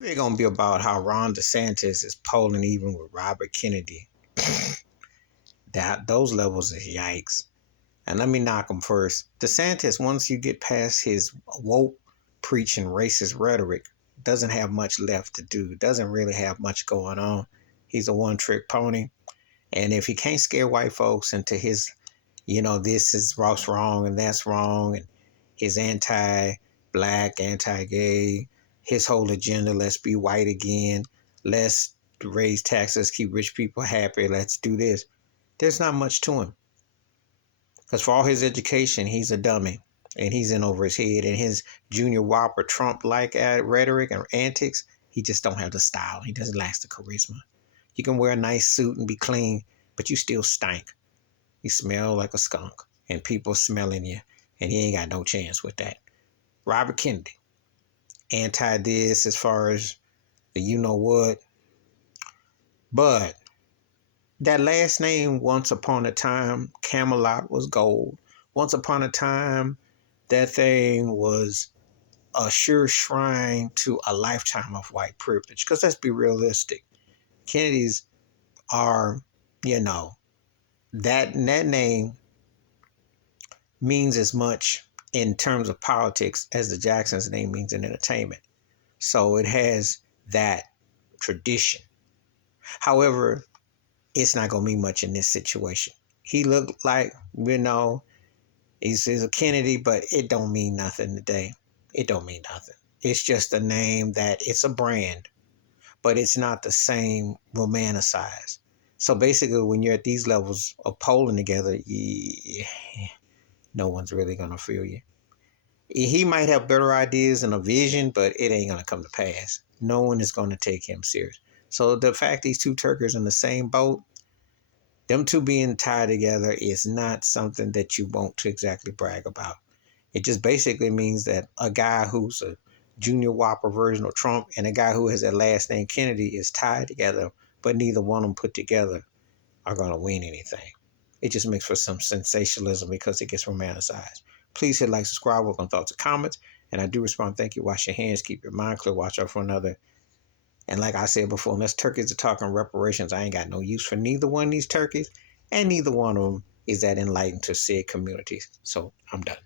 It's gonna be about how Ron DeSantis is polling even with Robert Kennedy. That those levels is yikes. And let me knock him first. DeSantis, once you get past his woke preaching racist rhetoric, doesn't have much left to do. Doesn't really have much going on. He's a one-trick pony. And if he can't scare white folks into his, this is what's wrong and that's wrong, and his anti-black, anti-gay, his whole agenda, let's be white again, let's raise taxes, keep rich people happy, let's do this. There's not much to him. Because for all his education, he's a dummy. And he's in over his head. And his Junior Whopper Trump-like rhetoric and antics, he just don't have the style. He doesn't lack the charisma. You can wear a nice suit and be clean, but you still stink. You smell like a skunk. And people smelling you. And he ain't got no chance with that. Robert Kennedy. Anti this as far as the you know what. But that last name, once upon a time, Camelot was gold. Once upon a time, that thing was a sure shrine to a lifetime of white privilege. Because let's be realistic. Kennedys are, that name means as much in terms of politics as the Jackson's name means in entertainment. So it has that tradition. However, it's not going to mean much in this situation. He looked like, he's a Kennedy, but it don't mean nothing today. It don't mean nothing. It's just a name that it's a brand, but it's not the same romanticized. So basically, when you're at these levels of polling together, no one's really going to feel you. He might have better ideas and a vision, but it ain't going to come to pass. No one is going to take him serious. So the fact these two turkeys in the same boat, them two being tied together is not something that you want to exactly brag about. It just basically means that a guy who's a Junior Whopper version of Trump and a guy who has that last name Kennedy is tied together, but neither one of them put together are going to win anything. It just makes for some sensationalism because it gets romanticized. Please hit like, subscribe, work on thoughts and comments. And I do respond, thank you. Wash your hands, keep your mind clear, watch out for another. And like I said before, unless turkeys are talking reparations, I ain't got no use for neither one of these turkeys. And neither one of them is that enlightened to said communities. So I'm done.